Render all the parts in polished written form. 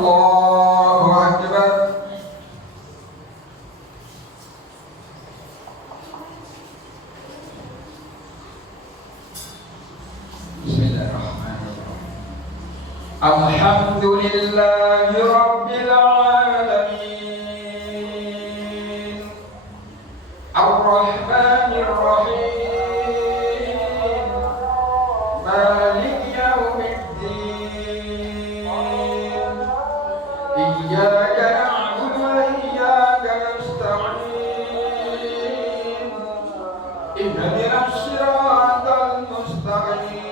الله أكبر. بسم الله الرحمن الرحيم. الحمد لله رب العالمين الرحمن الرحيم مالك يوم الدين إياك نعبد وإياك نستعين اهدنا الصراط المستقيم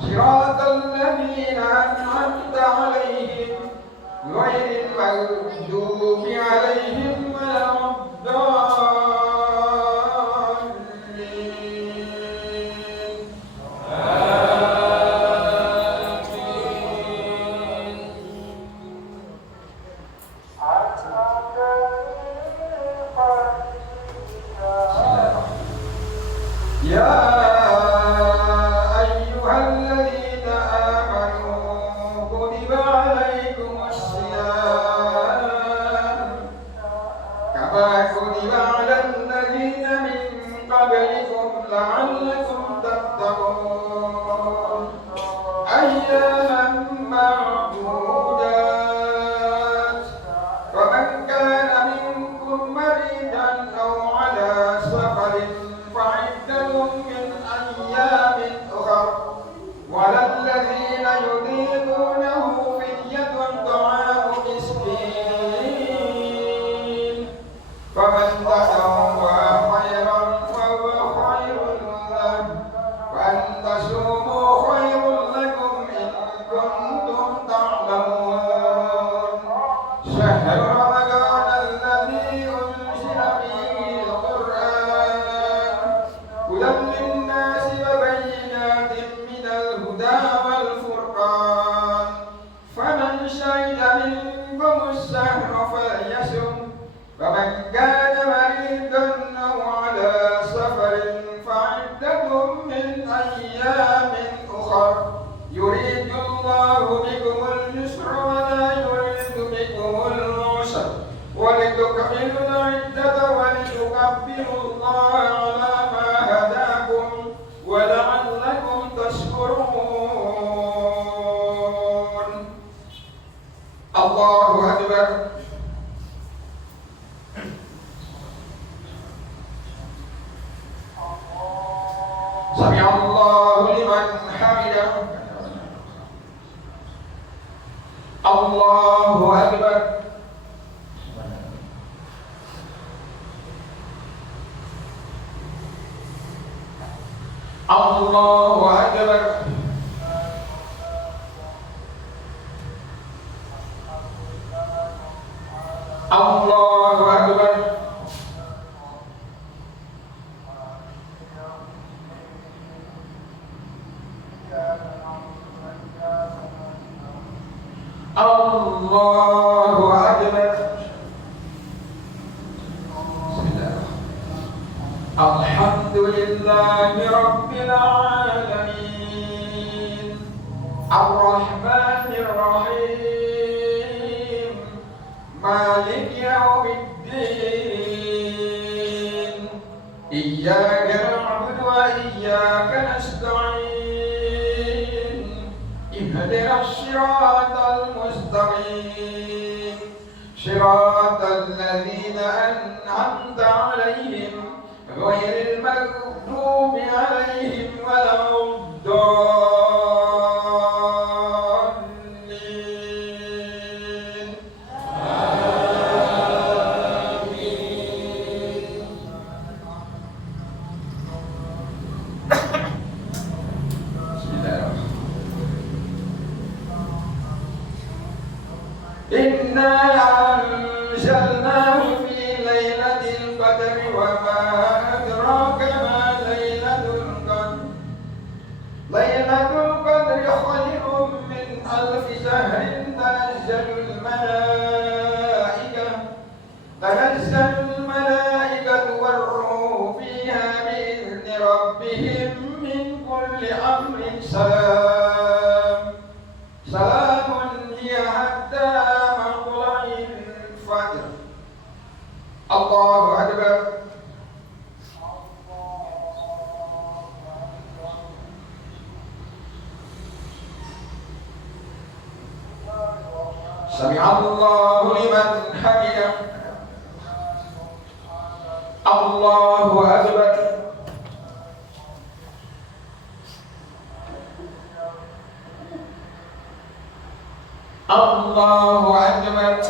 صراط الذين أنعمت عليهم غير المغضوب عليهم ولا الضالين. يا أيها الذين آمنوا كتب عليكم الصيام كما كتب على الذين من قبلكم لعلكم تتقون أياما معدودات فمن كان منكم مريضا أو على سفر فعدة من أيام أخر وعلى الذين يطيقونه فدية طعام مسكين فمن تطوع خيرا فهو خير له وأن تصوموا خير لكم إن كنتم تعلمون شهر رمضان الذي أنزل فيه القرآن هدى للناس وبينات من الهدى والفرقان فمن شهد منكم الشهر فليصم ومن كان مريضا أو على سفر فعدة من أيام أخر يريد الله بكم اليسر ولا يريد بكم العسر ولتكملوا العدة ولتكبروا الله على ما هداكم ولعلكم تشكرون. الله أكبر. سمع الله لمن حمده. الله أكبر. الله أكبر. الله أكبر. الله أكبر. بسم الله. الحمد لله رب العالمين الرحمن الرحيم مالك يوم الدين إياك نعبد وإياك نستعين اهدنا الصراط المستقيم صراط الذين أنعمت عليهم غير المغضوب عليهم ولا الضالين. آمين. بسم الله الرحمن الرحيم. إنا أنزلناه في ليلة القدر وما أدراك ما ليلة القدر ليلة القدر خير من ألف شهر تنزل الملائكة والروح فيها بإذن ربهم من كل أمر سلام Allahu Akbar. Sami'allahu liman hamidah. Allahu Akbar. Allahu Akbar.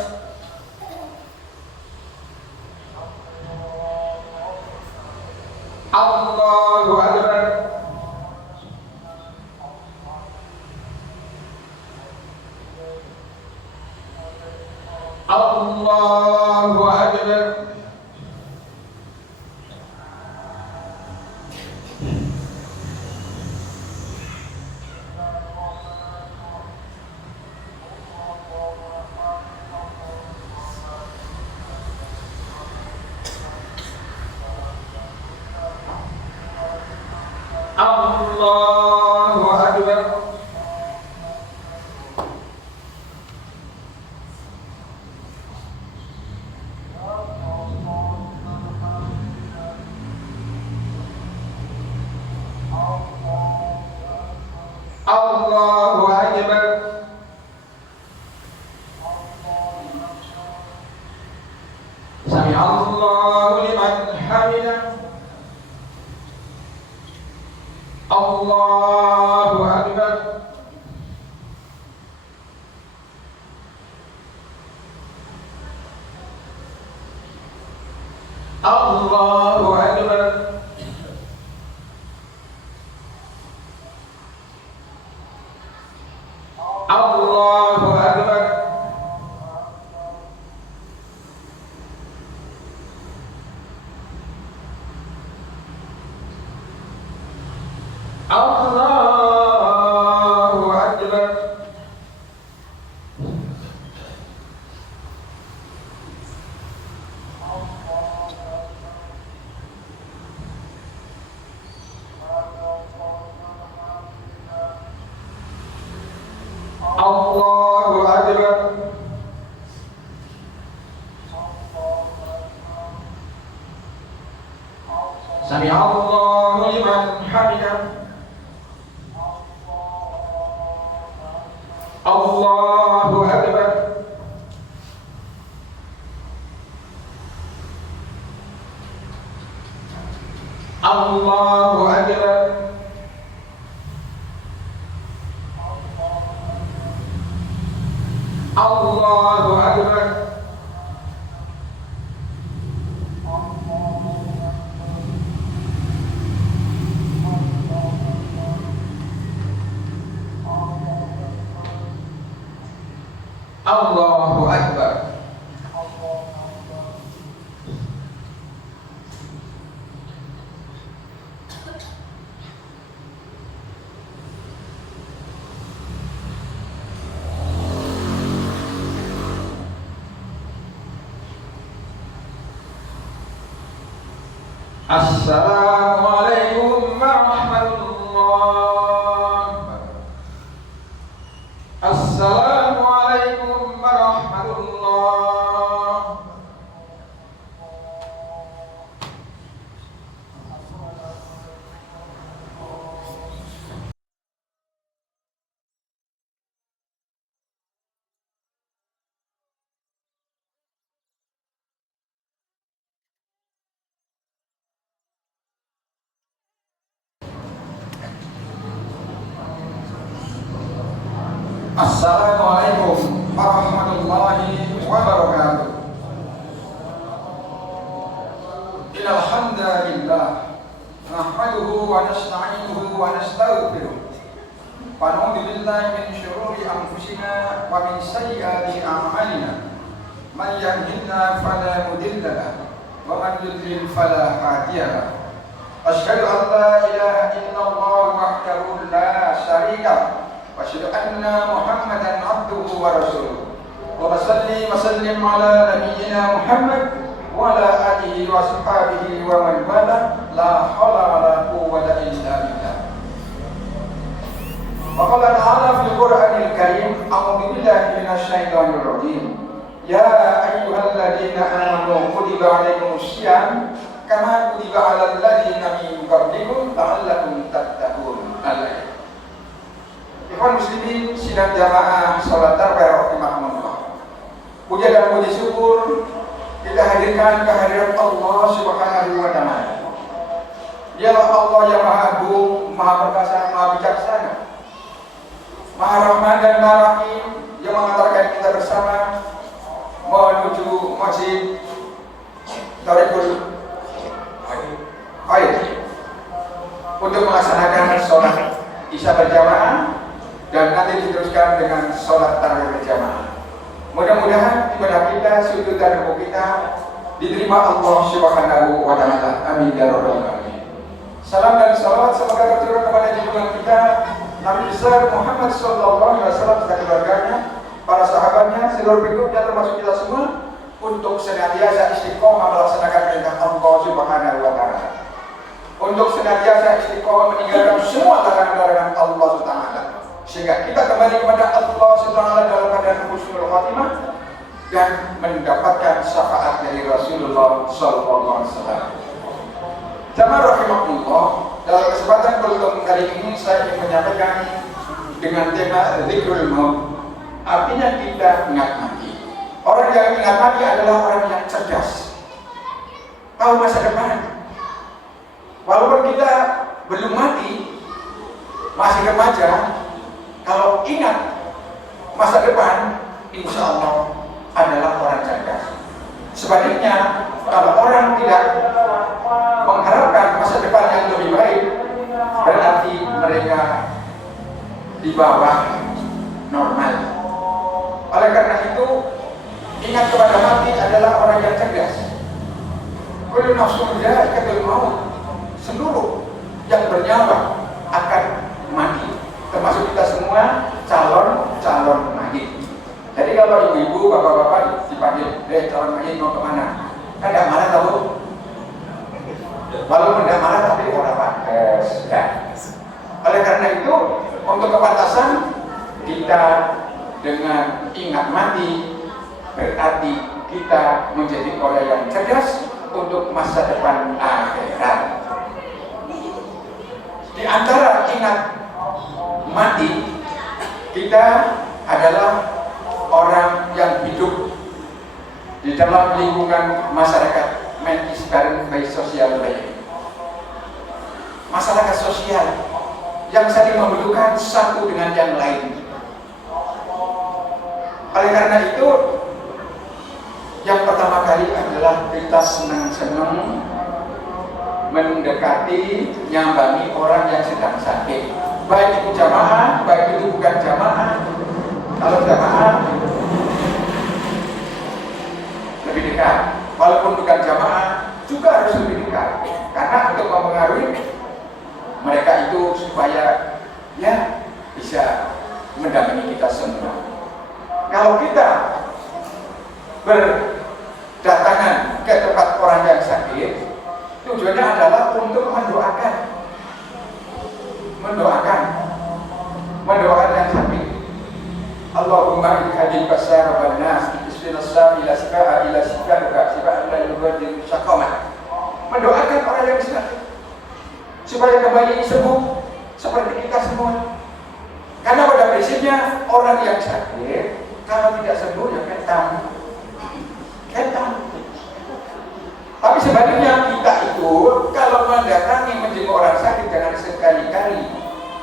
Allahu Akbar. Allahu Akbar. Allahu Akbar. Allahu Akbar. Sami'allahu liman hamidah. Allahu Akbar. Allahu Akbar. Allahu Akbar. Allahu Akbar. Allahu Akbar. Sami'allahu liman hamidah. Allahu Akbar. Allahu Akbar. Allahu Akbar. Allahu Akbar. Assalamualaikum warahmatullahi. Assalamualaikum warahmatullahi. Assalamualaikum warahmatullahi wabarakatuh. Innal hamdalillah nahmaduhu wa nasta'inuhu wa nastaghfiruh. Wa na'udzu billahi min shururi anfusina wa min sayyiati a'malina. Man yahdihillahu fala mudilla lahu wa man yudlil fala hadiya lahu. Asyhadu an la ilaha illallah wahdahu la syarika lahu. Asyhadu anna Muhammadan abduhu wa rasuluh. Wa salli wa sallim ala nabiyyina Muhammad wa ala alihi wa sahbihi wa man wala. La haula wa la quwwata illa billah. Wa qala ta'ala fil Qur'anil Karim, a'udzu billahi minasy syaithanir rajim. Ya ayyuhalladzina amanu kutiba alaikumusiyam kama kutiba alal ladzina min qablikum la'allakum tattaqun. Ikhwan muslimin sidang jamaah salat tarawih rahimahumullah. Puja dan puji syukur kita hadirkan kehadiran Allah Subhanahu wa taala. Dialah Allah yang Maha Agung, Maha Perkasa, Maha Bijaksana, Maha Rahman dan Maha Rahim, yang mengantarkan kita bersama menuju Masjid Thariqul Khair untuk melaksanakan sholat Isya berjamaah dan nanti diteruskan dengan sholat tarawih berjamaah. Mudah-mudahan ibadah kita, sujud dan rukuk kita diterima Allah Subhanahu wa taala. Amin ya rabbal alamin. Salam dan salawat semoga tercurah kepada junjungan kita Nabi besar Muhammad sallallahu alaihi wasallam dan keluarganya, para sahabatnya, seluruh pengikutnya termasuk kita semua untuk senantiasa istiqomah melaksanakan perintah Allah Subhanahu wa taala. Untuk senantiasa istiqomah meninggalkan semua larangan-larangan Allah Subhanahu wa taala. Sehingga kita kembali kepada Allah Subhanahu wa taala dalam keadaan husnul khatimah dan mendapatkan syafaat dari Rasulullah sallallahu alaihi wasallam. Jamaah rahimahullah, dalam kesempatan kultum kali ini saya ingin menyampaikan dengan tema Dzikrul Maut. Artinya kita ingat mati. Orang yang ingat mati adalah orang yang cerdas, tahu masa depan. Walaupun kita belum mati, masih remaja, kalau ingat masa depan, insya Allah adalah orang cerdas. Sebaliknya, kalau orang tidak mengharapkan masa depan yang lebih baik, berarti mereka di bawah normal. Oleh karena itu, ingat kepada mati adalah orang yang cerdas. Kullu nafsin dha'iqatul maut. Seluruh yang bernyawa akan mati, termasuk kita semua calon mayit. Jadi kalau ibu-ibu, bapak-bapak dipanggil, calon mayit mau kemana? Kan tidak marah tahu. Walaupun tidak marah tapi orang pantas. Oleh karena itu, untuk kepantasan kita dengan ingat mati berarti kita menjadi orang yang cerdas untuk masa depan akhirat. Di antara ingat mati, kita adalah orang yang hidup di dalam lingkungan masyarakat, sekarang baik sosial baik masyarakat sosial yang saling membutuhkan satu dengan yang lain. Oleh karena itu, yang pertama kali adalah kita senang-senang mendekati, nyambangi orang yang sedang sakit, baik itu jamaah, baik itu bukan jamaah. Kalau jamaah lebih dekat, walaupun bukan jamaah juga harus lebih dekat, karena untuk mempengaruhi mereka itu supaya ya bisa mendampingi kita semua. Kalau kita berdatangan ke tempat orang yang sakit, tujuannya adalah untuk mendoakan yang sakit. Allahumma hadil basar wal nas bismillah ila sifa'a ila sifa'a sifa'a la yubadir syaqamah. Mendoakan orang yang sakit supaya kembali sembuh seperti kita semua. Karena pada prinsipnya orang yang sakit kalau tidak sembuh ya ketam. Tapi sebaliknya kita itu kalau mendatangi menjenguk orang sakit jangan sekali-kali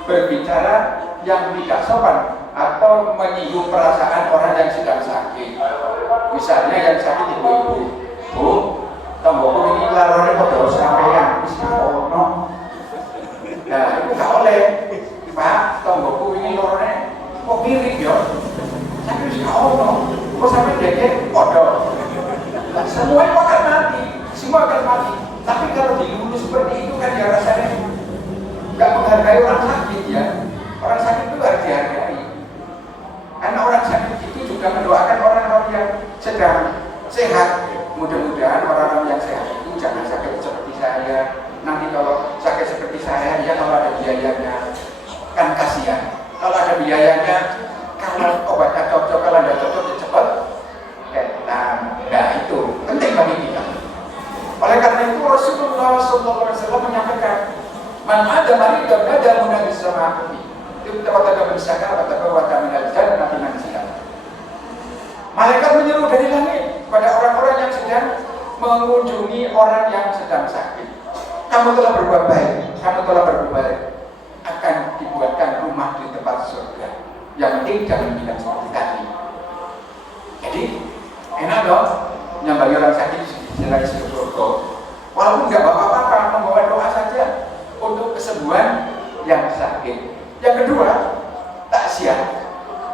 berbicara yang tidak sopan atau menyinggung perasaan orang yang sedang sakit. Misalnya yang sakit ibu-ibu, Bu, tombokku ini larone pada sampeyan wis ono. Nah, itu nggak oleh, Pak. Tombokku ini larone kok mirip ya? Sakit wis ono. Kok sampe deke padha. Semua itu akan mati, semua akan mati. Tapi kalau dilulu seperti itu kan ya rasanya nggak menghargai orang sakit ya. Orang sakit itu harus dihargai. Karena orang sakit itu juga mendoakan orang-orang yang sedang sehat. Mudah-mudahan orang-orang yang sehat itu jangan sakit seperti saya. Nanti kalau sakit seperti saya, ya kalau ada biayanya, kan kasihan. Kalau ada biayanya, kalau obatnya cocok, kalau tidak cocok, cepat. Sallallahu Alaihi Wasallam menyampaikan, "Man ada maridan ada munadis sama aku." Itu kata bersakar kata wata minal jannati manzilan. Malaikat menyeru dari langit pada orang-orang yang sedang mengunjungi orang yang sedang sakit. Kamu telah berbuat baik, kamu telah berbuat baik, akan dibuatkan rumah di tempat surga. Yang penting jangan bilang seperti tadi. Jadi enak dong nyambangi orang sakit di surga. Walaupun nggak bawa apa-apa, membawa doa saja untuk kesembuhan yang sakit. Yang kedua, takziah,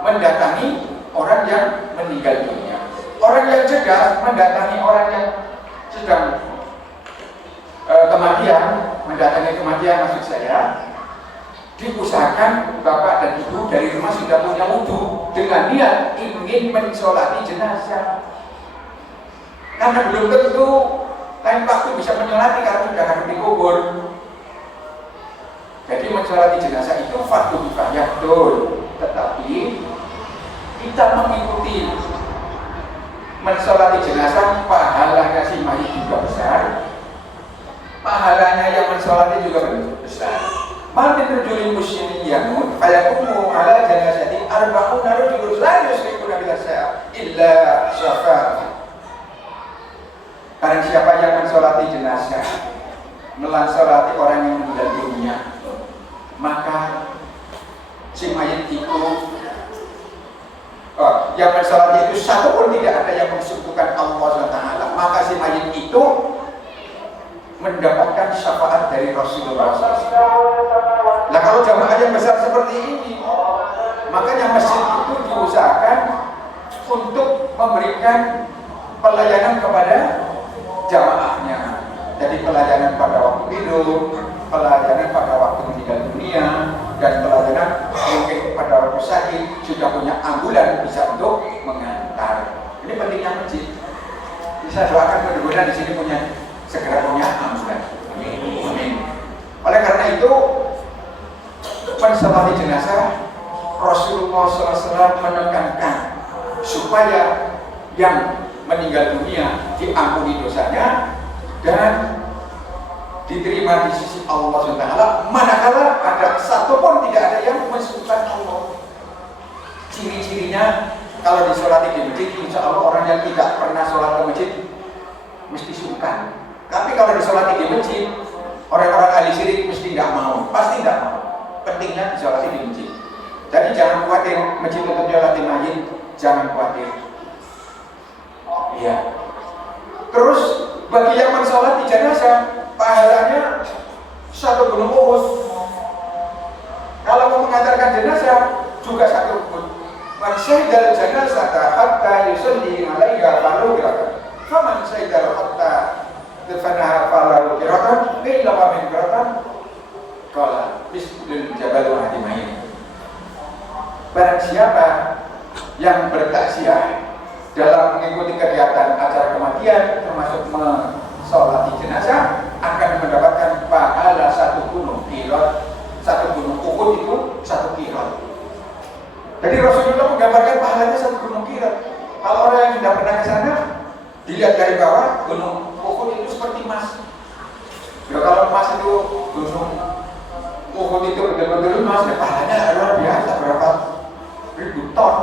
mendatangi orang yang meninggal dunia. Orang yang cerdas mendatangi orang yang sedang kematian, mendatangi kematian maksud saya, diusahakan bapak dan ibu dari rumah sudah punya wudhu dengan niat ingin mensolati jenazah. Karena belum tentu lain waktu bisa mensolati karena sudah harus dikubur. Jadi mensolati jenazah itu fardu kifayah betul, tetapi kita mengikuti mensolati jenazah, pahalanya si mayit juga besar, pahalanya yang mensolati juga besar. Makin terjulin musyirin yamun, fayakumu ala janazati arba'una rajulun la yusrikuna billah illa syafa'ah. Karena siapa yang mensolati jenazah, mensolati orang yang meninggal dunia, maka si mayit itu yang mensolati itu satu pun tidak ada yang mensekutukan Allah SWT, maka si mayit itu mendapatkan syafaat dari Rasulullah SAW. Nah kalau jamaah yang besar seperti ini, makanya masjid itu diusahakan untuk memberikan pelayanan kepada jamaahnya. Jadi pelayanan pada waktu tidur, pelayanan pada waktu meninggal dunia, dan pelayanan mungkin pada waktu sakit sudah punya ambulan bisa untuk mengantar. Ini pentingnya masjid. Bisa doakan mudah-mudahan di sini segera punya ambulan. Amin. Oleh karena itu, mensolati jenazah, Rasulullah SAW menekankan supaya yang meninggal dunia diampuni dosanya dan diterima di sisi Allah SWT, manakala ada satu pun tidak ada yang mensekutukan Allah. Ciri-cirinya kalau disolati di masjid, insya Allah orang yang tidak pernah sholat ke masjid mesti sungkan. Tapi kalau disolati di masjid, orang-orang ahli syirik mesti nggak mau, pasti nggak mau. Pentingnya disolati di masjid. Jadi jangan khawatir masjid untuk nyolati mayit, jangan khawatir. Iya. Terus bagi yang mensolati jenazah, pahalanya satu gunung Uhud. Kalau mau mengantarkan jenazah juga satu Uhud. Man syahidal jenazah hatta yusalli 'alaiha falahu qira'atan. Faman syahidal hatta tafanaha falahu qira'atan illa wa min qira'atan qala bismil jabal wa hadimain. Barang siapa yang bertaksiah dalam mengikuti kegiatan acara kematian termasuk mensolati jenazah akan mendapatkan pahala satu gunung Qirot. Satu gunung Uhud itu satu Qirot. Jadi Rasulullah menggambarkan pahalanya satu gunung Qirot. Kalau orang yang tidak pernah ke sana, dilihat dari bawah gunung Uhud itu seperti emas. Ya, kalau emas itu gunung Uhud itu betul-betul emas, ya pahalanya luar biasa, berapa ribu ton.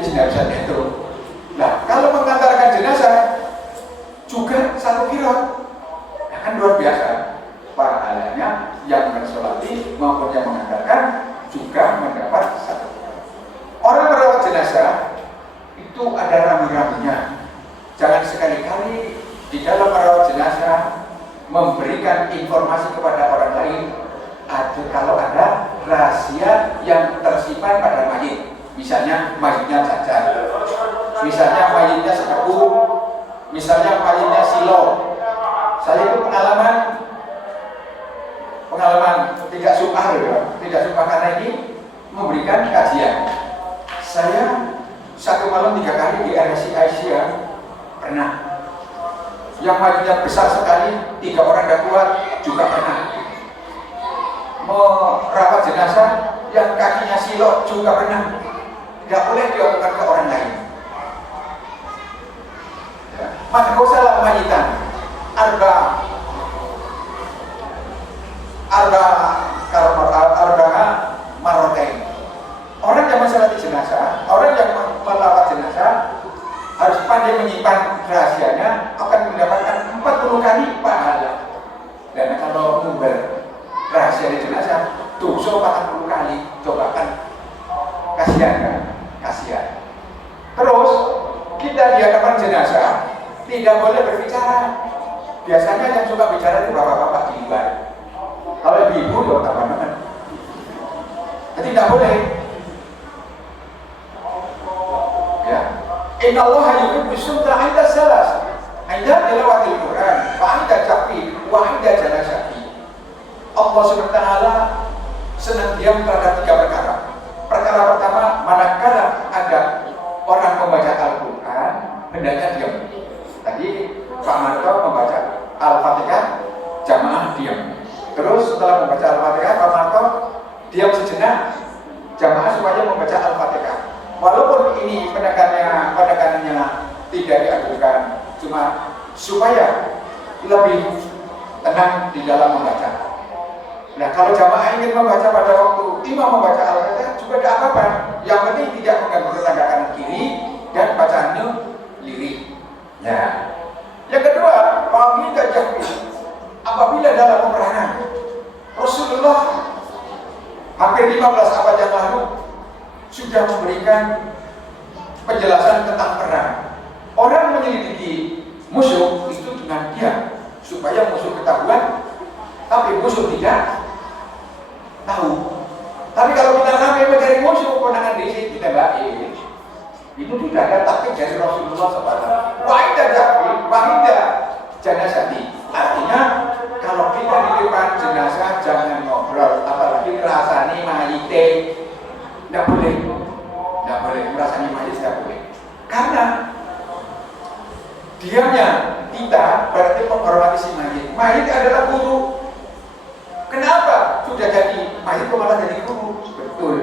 Bisa nggak bisa dihitung. Nah, kalau mengantarkan jenazah juga satu Qirot, ya kan luar biasa pahalanya yang mensolati maupun yang mengantarkan juga mendapat satu Qirot. Orang merawat jenazah itu ada rami-raminya. Jangan sekali-kali di dalam merawat jenazah memberikan informasi kepada orang lain kalau ada rahasia yang tersimpan pada mayit. Misalnya mayitnya cacat, misalnya mayitnya sepupu, misalnya mayitnya silo. Saya itu pengalaman tidak suka karena ini memberikan kajian. Saya satu malam 3 kali di RSI Asia pernah. Yang mayitnya besar sekali, 3 orang tidak kuat juga pernah. Merawat jenazah yang kakinya silo juga pernah. Tidak boleh dilakukan ke orang lain. Maka kau salah majitan arba 40 kali pahala. Dan kalau ngumbar rahasia jenazah dosa 40 kali, coba kan kasihan kan? Kasihan. Terus kita di hadapan jenazah tidak boleh berbicara. Biasanya yang suka bicara itu bapak-bapak di luar. Kalau ibu ya teman-teman. Jadi tidak boleh. Ya. Inna Allah yuhibbu sumta 'inda salas. 'Inda tilawatil Quran, wa 'inda jafi, wa 'inda janazati. Allah Subhanahu wa taala senang diam terhadap 3 perkara. Perkara pertama, manakala ada orang membaca Al-Quran, hendaknya diam. Tadi Pak Marto membaca Al-Fatihah, jamaah diam. Terus setelah membaca Al-Fatihah, Pak Marto diam sejenak, jamaah supaya membaca Al-Fatihah. Walaupun ini penekanannya tidak diajukan, cuma supaya lebih tenang di dalam membaca. Nah, kalau jamaah ingin membaca pada waktu imam membaca Al-Fatihah juga tidak apa-apa. Yang penting tidak mengganggu tetangga kanan kiri dan bacaannya lirik. Nah, yang kedua, wa'inda jahri. Apabila dalam peperangan, Rasulullah hampir 15 abad yang lalu sudah memberikan penjelasan tentang perang. Orang menyelidiki musuh itu dengan diam supaya musuh ketahuan, tapi musuh tidak tahu. Tapi kalau kita sampai mencari musuh, konangan di sini kita baik. Itu tidak ada taktik dari Rasulullah SAW. Wa'inda jahri, wa'inda janazati. Artinya kalau kita di depan jenazah jangan ngobrol, apalagi ngerasani mayite. Tidak boleh, tidak boleh ngerasani mayit, tidak boleh. Karena diamnya kita berarti menghormati si mayit. Mayit adalah guru. Kenapa sudah jadi mayit kok malah jadi guru? Betul.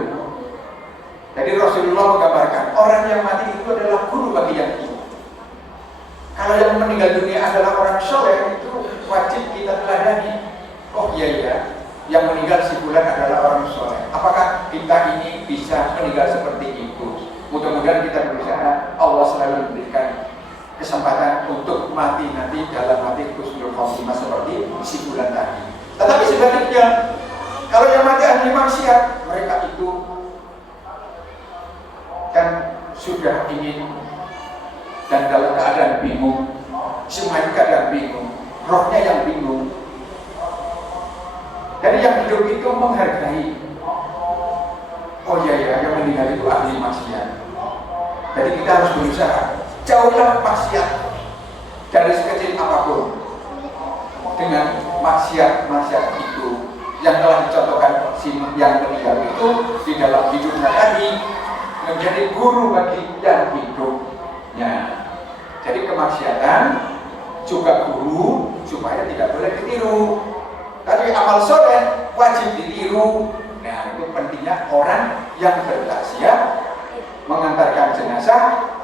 Jadi Rasulullah menggambarkan orang yang mati itu adalah guru bagi yang hidup. Kalau yang meninggal dunia adalah orang soleh, itu wajib kita teladani. Oh iya, yang meninggal si bulan adalah orang soleh. Apakah kita ini bisa meninggal seperti itu? Mudah-mudahan kita berusaha, Allah selalu memberikan kesempatan untuk mati nanti dalam mati husnul khotimah seperti si bulan tadi. Tetapi sebaliknya, kalau yang mati ahli maksiat, mereka itu kan sudah ingin dan dalam keadaan bingung, semuanya keadaan bingung, rohnya yang bingung. Jadi yang hidup itu menghargai. Oh iya, yang meninggal itu ahli maksiat. Jadi kita harus berusaha jauhlah maksiat dari sekecil apapun. Dengan maksiat itu yang telah dicontohkan yang meninggal itu di dalam hidupnya tadi menjadi guru bagi yang hidupnya. Jadi kemaksiatan juga guru supaya tidak boleh ditiru. Tapi amal soleh wajib ditiru. Nah, itu pentingnya orang yang bertakziah mengantarkan jenazah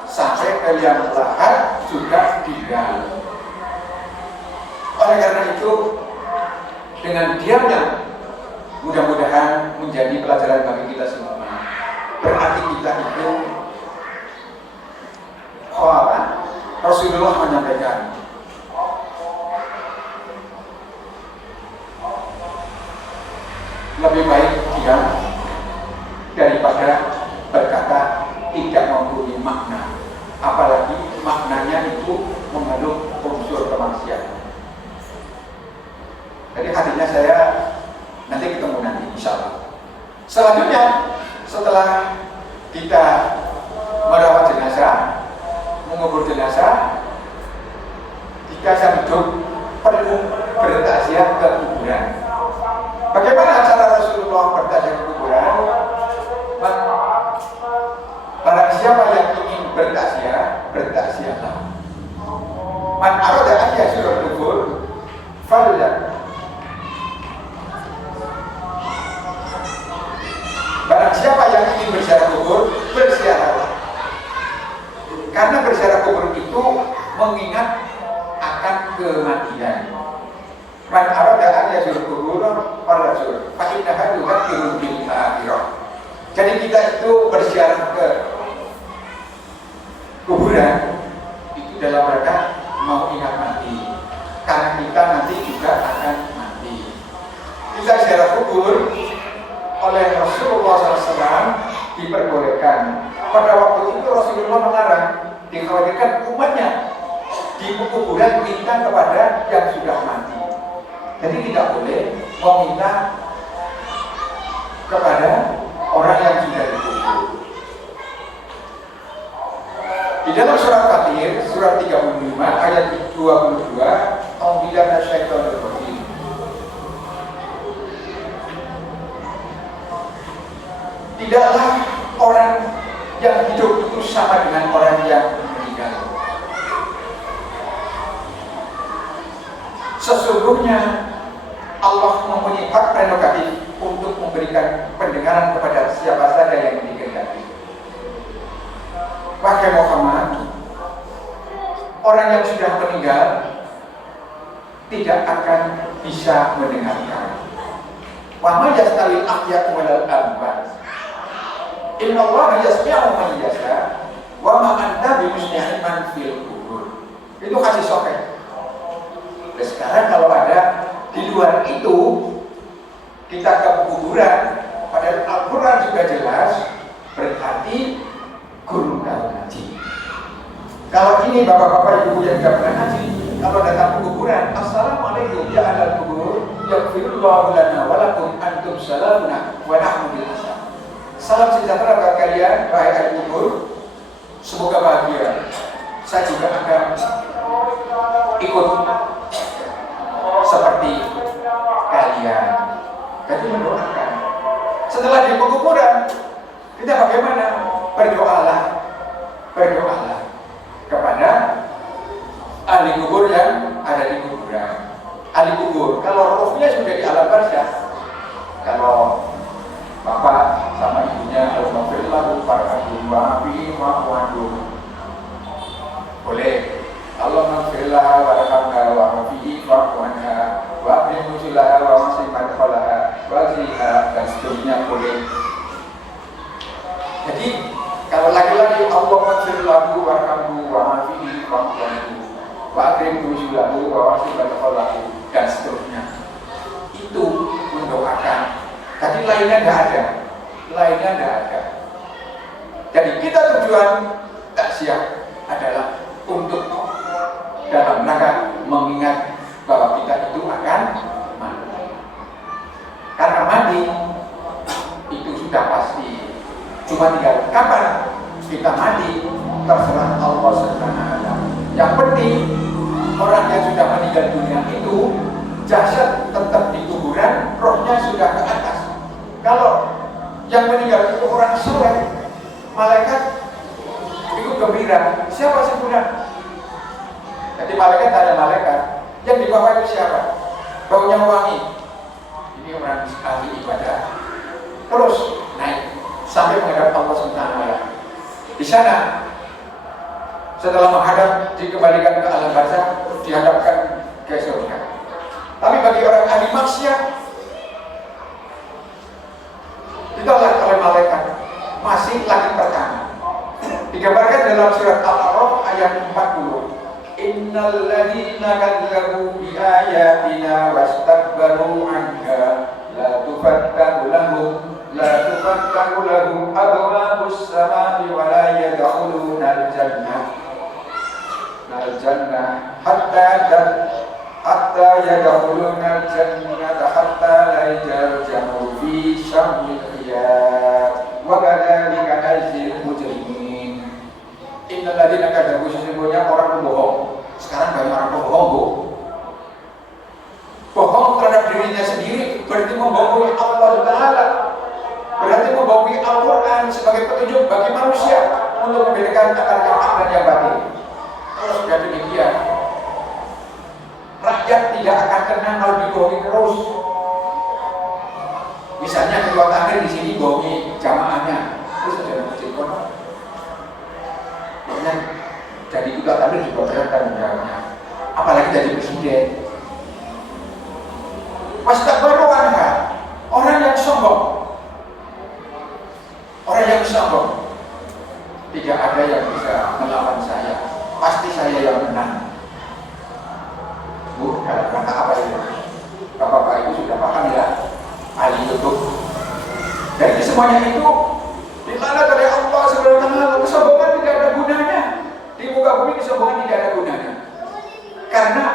sampai ke liang lahat sudah tinggal. Oleh karena itu, dengan diamnya mudah-mudahan menjadi pelajaran bagi kita semua. Berarti kita itu Rasulullah menyampaikan lebih baik diam daripada berkata tidak mempunyai makna, apalagi maknanya itu mengandung unsur kemaksiatan. Jadi hatinya saya nanti ketemu nanti insya Allah. Selanjutnya setelah kita merawat jenazah, mengubur jenazah, kita hidup perlu bertakziah ke kuburan. Bagaimana cara Rasulullah bertakziah ke kuburan? Barang siapa yang ingin bertakziah, bertakziahlah. Man arada an yazura kubur, falya. Barang siapa yang ingin berziarah kubur, berziarahlah. Karena berziarah kubur itu mengingat akan kematian. Man arada an yazura kubur, falazur. Fa innaha tudzakkiru bil akhirah. Jadi kita itu berziarah ke kuburan itu dalam rangka mau ingat mati. Karena kubur oleh Rasulullah SAW diperbolehkan. Pada waktu itu Rasulullah melarang, dikhawatirkan umatnya di kuburan minta kepada yang sudah mati. Jadi tidak boleh meminta kepada orang yang sudah dikubur. Di dalam surat Fatir, surat 35 ayat 22, Auzubillahi minasyaitonir rajim. Tidaklah orang yang hidup itu sama dengan orang yang meninggal. Sesungguhnya Allah mempunyai hak prerogatif untuk memberikan pendengaran kepada siapa saja yang dikehendaki. Wahai Muhammad, orang yang sudah meninggal tidak akan bisa mendengarkan. Wa ma yastawil ahya'u wal amwat. Inna Allah yasmi'u man yasha wa ma anta bimusmi'in man fil qubur. Itu hadis sahih. Nah, sekarang kalau ada di luar itu kita ke kuburan, padahal Al-Quran sudah jelas, berarti guru tahu ngaji. Kalau ini bapak-bapak ibu yang tidak pernah ngaji, kalau datang ke kuburan, assalamualaikum ya ahlal kubur, yaghfirullahu lana wa lakum antum salamuna wa nahnu bil asam. Salam sejahtera bagi kalian, wahai ahli kubur, semoga bahagia. Saya juga akan ikut seperti kalian. Jadi mendoakan. Setelah di kuburan, kita bagaimana? Berdoalah kepada ahli kubur yang ada di kuburan. Ahli kubur, kalau rohnya sudah di alam barzakh, kalau bapak sama ibunya Alhamdulillah barakatuh wa'afihi wa'afu'anhu, boleh. Alhamdulillah barakatuh wa'afihi wa'afu'anha wa'afihi nusilaha wa'afihi madkhalaha wa'afiha, dan seterusnya boleh. Jadi kalau laki-laki Alhamdulillah barakatuh wa'afihi wa'afu'anhu wa'afihi nusilahu wa'afihi madkhalaha, dan seterusnya. Itu mendoakan. Tadi lainnya tidak ada. Jadi kita tujuan takziah adalah untuk dalam rangka mengingat bahwa kita itu akan mati. Karena mati itu sudah pasti. Cuma tinggal kapan kita mati terserah Allah SWT. Yang penting orang yang sudah meninggal dunia itu jasad tetap di kuburan, rohnya sudah ke atas. Kalau yang meninggal itu orang soleh, malaikat ikut gembira. Siapa sebenarnya? Jadi malaikat tanya malaikat, yang di bawah itu siapa? Baunya wangi. Ini orang ahli ibadah. Terus naik sampai menghadap Allah SWT. Di sana, setelah menghadap, dikembalikan ke alam barzakh, dihadapkan ke surga. Tapi bagi orang ahli maksiat, ditolak oleh malaikat, masih langit pertama. Digambarkan dalam surat Al-A'raf ayat 40. Innal ladzina kadzdzabu bi ayatina wastakbaru 'anha la tufattahu lahum abwabus samai wa la yadkhuluna al-jannah hatta yadkhuluna al-jannata hatta la yarjamu fi syamil khiyat wa kadzalika najzil mujrimin. Innal ladzina kadzdzabu, sesungguhnya orang pembohong. Sekarang banyak orang pembohong, Bu. Bohong terhadap dirinya sendiri berarti membohongi Allah Ta'ala, berarti membohongi Al-Quran sebagai petunjuk bagi manusia untuk membedakan antara yang hak dan yang batil. Kalau sudah demikian, rakyat tidak akan tenang kalau dibohongi terus. Misalnya ketua takmir di sini bohongi jamaahnya, terus ada masjid kono. Makanya jadi ketua takmir juga berat tanggung jawabnya, apalagi jadi presiden. Wastakbaru anha, orang yang sombong. Tidak ada yang bisa melawan saya, pasti saya yang menang. Bu, dalam rangka apa itu? Bapak-bapak itu sudah paham ya? Ahli Semuanya itu dilaknat oleh Allah Subhanahu wa taala. Kesombongan tidak ada gunanya. Di muka bumi kesombongan tidak ada gunanya. Karena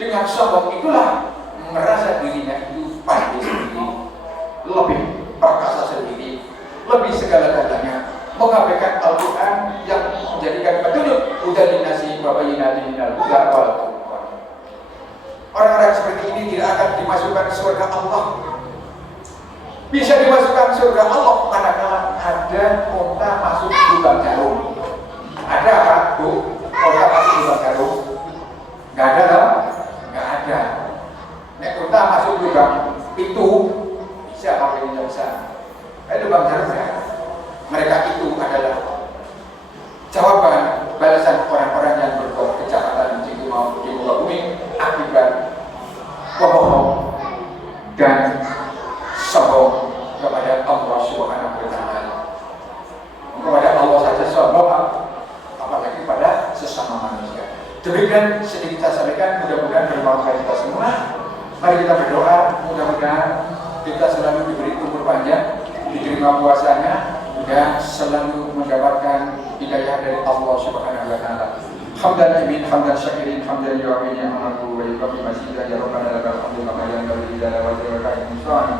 dengan sombong itulah merasa dirinya itu pandai sendiri, lebih perkasa sendiri, lebih segala-galanya, mengabaikan Al-Quran yang menjadikan petunjuk hudan linasi wa bayyinatin minal huda wal furqan. Orang-orang seperti ini tidak akan dimasukkan ke surga Allah. Bisa dimasukkan ke surga Allah manakala ada unta masuk lubang jarum. Ada kan, Bu? Unta masuk lubang jarum? Nggak ada lah, nggak ada. Nek unta masuk lubang itu bisa, kalau ini bisa. Lubang jarum ya. Mereka itu adalah jawaban balasan orang-orang yang berbuat kejahatan di muka bumi akibat bohong dan sombong kepada Allah Subhanahu wa taala. Kepada Allah saja sombong, apalagi pada sesama manusia. Demikian sedikit saya sampaikan, mudah-mudahan bermanfaat kita semua. Mari kita berdoa, mudah-mudahan kita selalu diberi umur panjang, diterima puasanya, dan selalu mendapatkan hidayah dari Allah Subhanahu wa taala. Hamdan limin, hamdan syakirin, hamdan yu'min ni'amahu wa yukafi masjidah ya Rabbana lakal hamdu kama yanbaghi li jalali wajhika insani.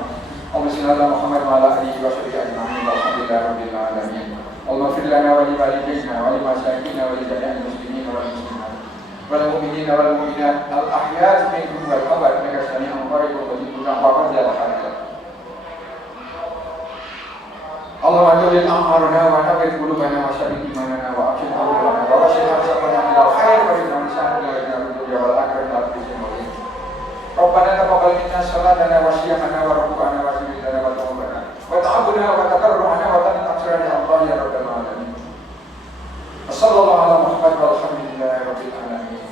Allahumma shalli ala Muhammad wa ala alihi wa sahbihi ajma'in walhamdulillahi rabbil alamin. Allahumma fir lana wa li walidayna wa li masyayikhina wa li jami'il muslimin wal muslimat wal mu'minina wal mu'minat al ahya'i minhum wal amwat innaka sami'un qaribun mujibud da'wat ya rabbal. Allahumma tawil amarna wa nawir qulubana wa syabbit imanana wa afshil qulubana wa washil arsaqana ila khair wa inna insana la ilaha illa huwa al-akhir al-azim. Rabbana taqabbal minna salatana wa siyamana wa ruku'ana wa sujudana wa tawbana wa ta'abuna wa takarruhana wa tanqasirana ya Allah ya rabbal alamin. Sallallahu ala Muhammad walhamdulillahi rabbil alamin.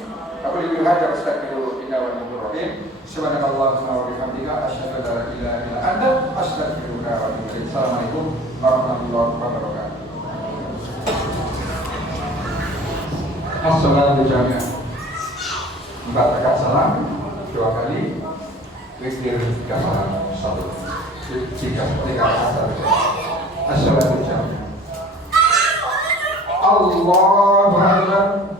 Aku dihadap astaghfiru inna wa atubu ilaih. Subhanakallahumma wa bihamdika asyhadu an la ilaha illa anta astaghfiruka wa atubu ilaik. Assalamualaikum warahmatullahi wabarakatuh. Assalamualaikum jami'an. 4 rakaat salam 2 kali, witir 3 salam 1, 3 rakaat salam. Assalamualaikum jami'an. Allahu Akbar.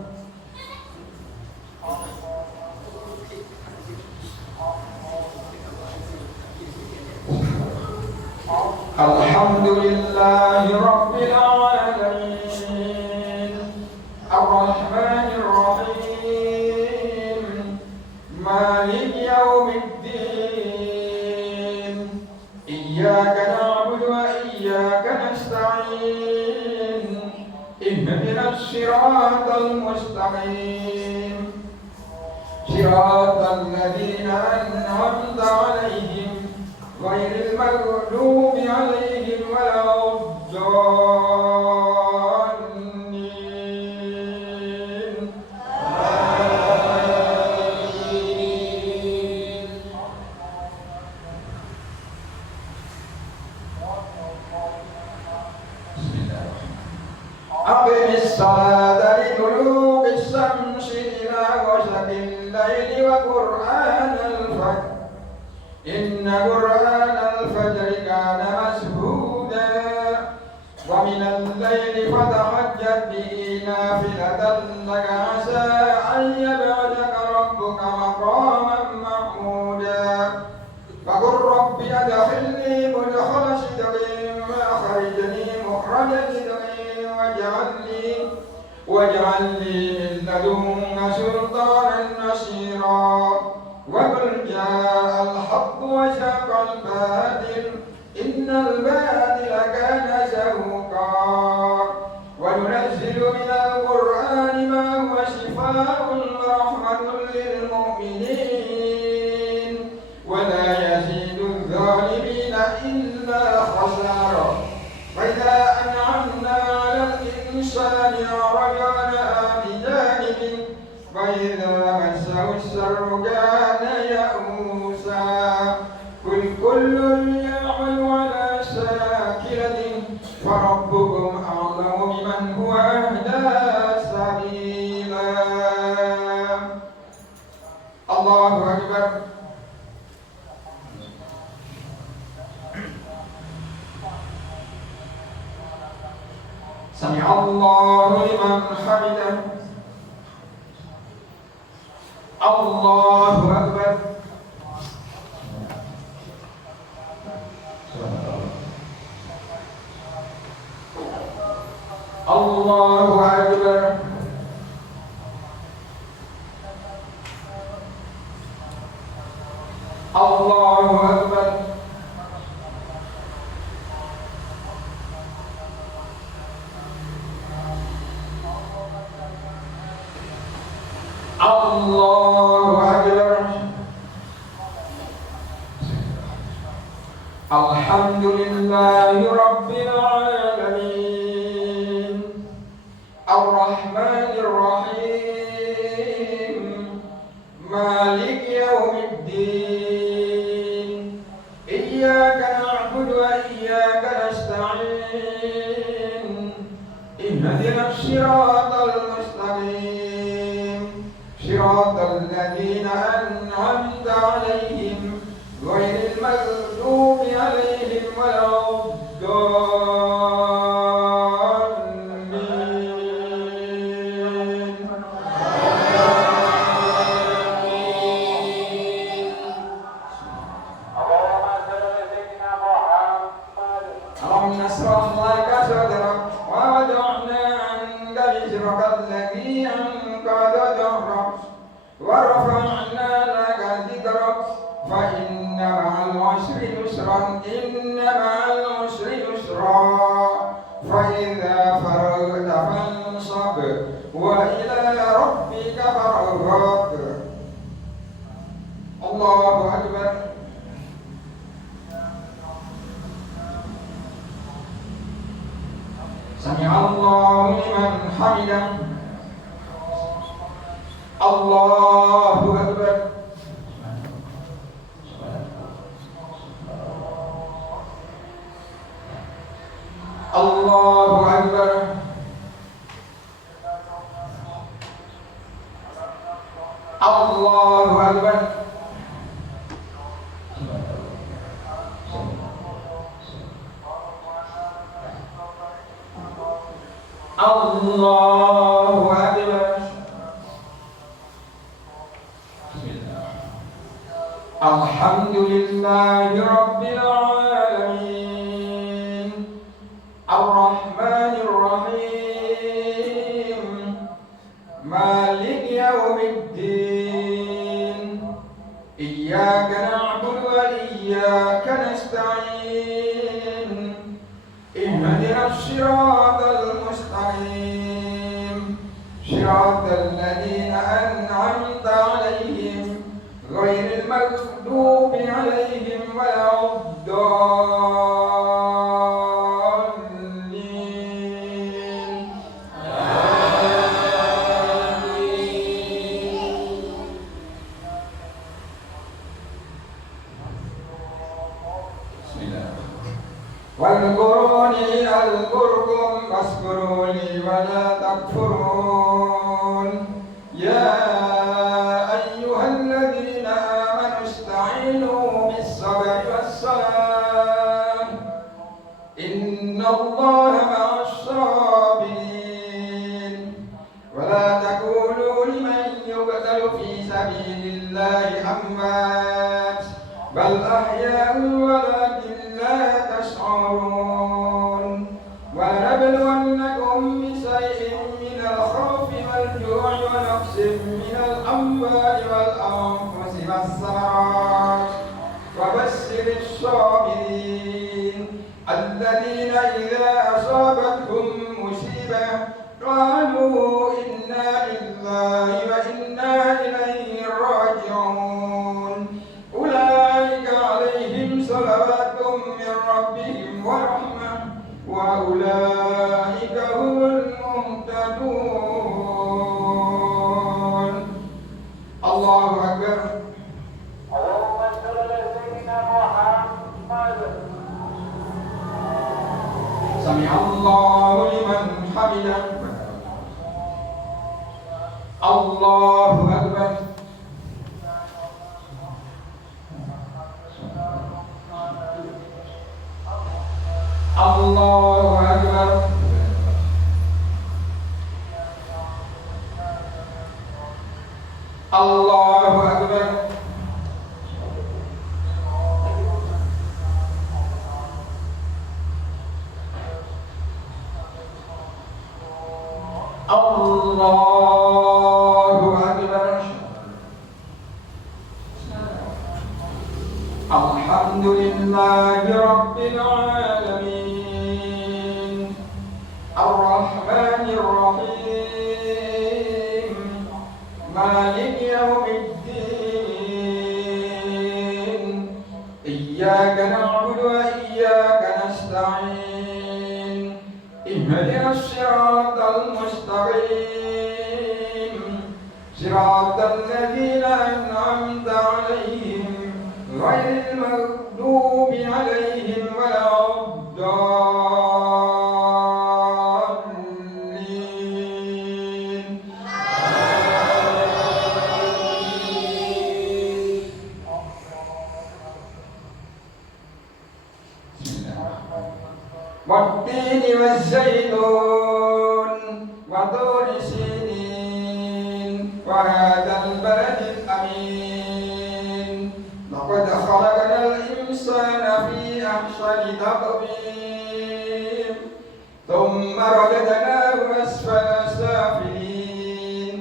Alhamdulillahi Rabbil Alamin Ar-Rahmanir Rahim Maliki Yawmiddin Iyyaka na'budu wa iyyaka nasta'in Ihdinas siratal mustaqim Siratal ladzina an'amta 'alaihim غير المغضوب عليهم ولا الضالين آمين. بسم الله. أقم الصلاة لدلوك الشمس إلى غسق الليل وقرآن الفجر إن قرآن الفجر كان مشهودا ومن الليل فتهجد به نافلة لك عسى أن يبعثك ربك مقاما محمودا فقل رب أدخلني مدخل صدق وأخرجني مخرج صدق واجعل لي من لدنك سلطانا نصيرا وقل جاء الحق وزهق الباطل إن الباطل كان زهوقا وننزل من القرآن ما هو شفاء ورحمة للمؤمنين ولا يزيد الظالمين إلا خسارا فإذا أنعمنا على الإنسان أعرض بجانبه وإذا مسه الشر كان يئوسا قل كل يعمل على شاكلته فربكم أعلم بمن هو أهدى سبيلا. الله أكبر. سمع الله لمن حمده. الله أكبر. الله أكبر. الله أكبر. الله أكبر. الحمد لله رب العالمين الرحمن الرحيم مالك يوم الدين إياك نعبد وإياك نستعين اهدنا الصراط المستقيم صراط الذين أنعمت عليهم غير المغضوب عليهم ولا الضالين. اللهم صل على سيدنا محمد. اللهم نشرح لك صدرك ووضعنا عنك وزرك الذي أنقض ظهرك ورفعنا لك ذكرك فإن مع العسر يسرا إن مع العسر يسرا فإذا فرغت فانصب وإلى ربك فارغب. الله أكبر. سمع الله لمن حمده. الله أكبر. الله أكبر. الله أكبر. الله أكبر. الحمد لله رب العالمين الرحمن الرحيم مالك يوم الدين إياك نعبد وإياك نستعين اهدنا الصراط المستقيم صراط الذين أنعمت عليهم غير المغضوب عليهم ولا الضالين. بسم الله. واذكروني أذكركم واشكروا لي ولا تكفرون. يا أيها الذين آمنوا استعينوا بالصبر والصلاة إن الله مع الصابرين. ولا تقولوا لمن يقتل في سبيل الله أموات بل أحياء ولكن لا تشعرون. ولنبلونكم بشيء من الخوف والجوع ونقص من الأموال والأنفس والثمرات وبشر الصابرين الذين إذا أصابتهم مصيبة قالوا إنا لله وإنا إليه راجعون. أولئك عليهم صلوات من ربهم ورحمة وأولئك هم المهتدون. الله أكبر. اللهم صل على سيدنا محمد. سمع الله لمن حمده. الله أكبر. الله أكبر. الحمد لله رب العالمين الرحمن الرحيم مالك يوم الدين إياك نعبد وإياك نستعين اهدنا الصراط المستقيم صراط الذين أنعمت عليهم غير المغضوب عليهم ولا الضالين والتين والزيتون وطور سينين وهذا البلد الأمين لقد خلقنا الإنسان في أحسن تقويم ثم رددناه أسفل سافلين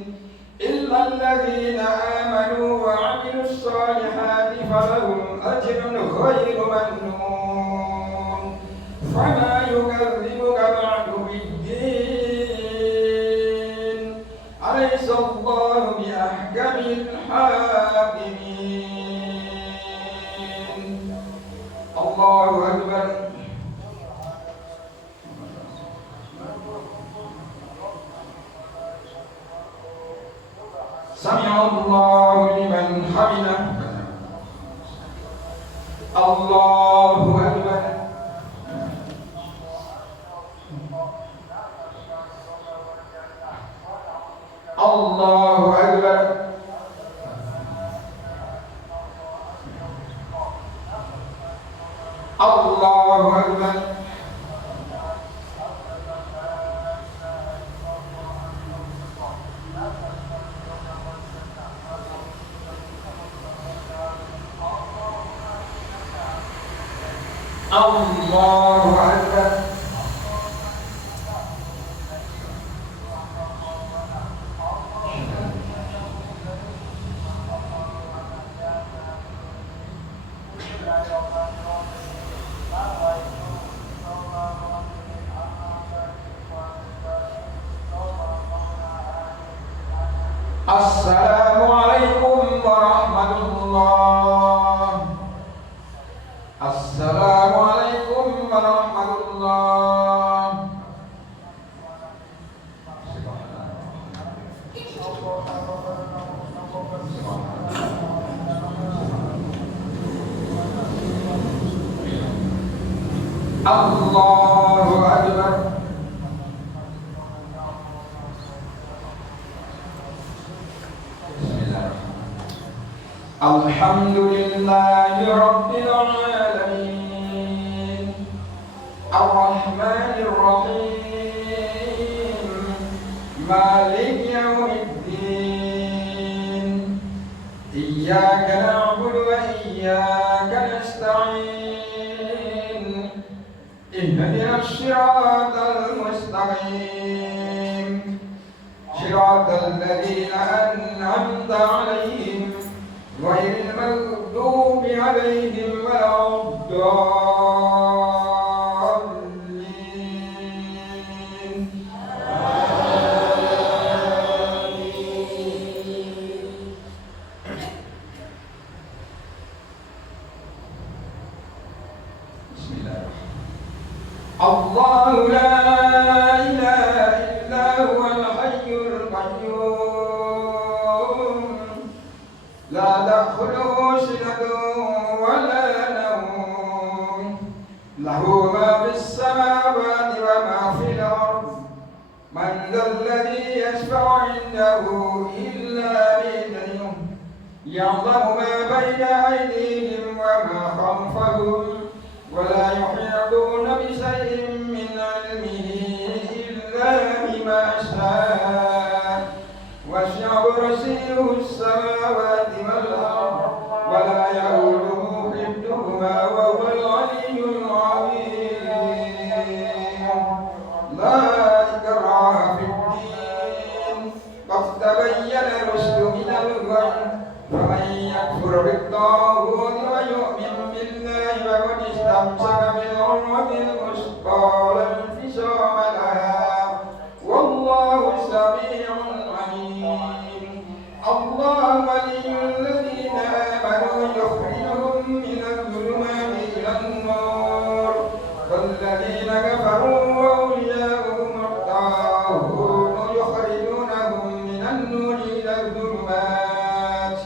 إلا الذين آمنوا وعملوا الصالحات فلهم أجر غير ممنون فما يكذبك بعد بالدين أليس الله بأحكم الحاكمين الله أكبر سمع الله لمن حمده الله أكبر الله أكبر الله أكبر الله أكبر السلام عليكم ورحمة الله السلام عليكم ورحمة الله الله أكبر الحمد لله رب العالمين الرحمن الرحيم مالك يوم الدين إياك نعبد وإياك نستعين اهدنا الصراط المستقيم صراط الذين أنعمت عليهم غير المغضوب عليهم ولا الضالين بسم الله الله لا إله إلا هو الحي القيوم لا تأخذه سنة ولا نوم له ما في السماوات وما في الأرض من ذا الذي يشفع عنده إلا بإذنه يعلم ما بين أيديهم وما خلفهم ولا يحيطون بشيء من علمه إلا بما شاء وسع كرسيه السماوات والأرض ولا يئوده حفظهما وهو العلي العظيم لا إكراه في الدين قد تبين الرشد من الغي فمن ومن يكفر بالطاغوت ويؤمن بالله فقد استمسك بالعروة الوثقى لا انفصام لها والله سميع عليم. الله ولي الذين آمنوا يخرجهم من الظلمات إلى النور والذين كفروا وأولياؤهم الطاغوت يخرجونهم من النور إلى الظلمات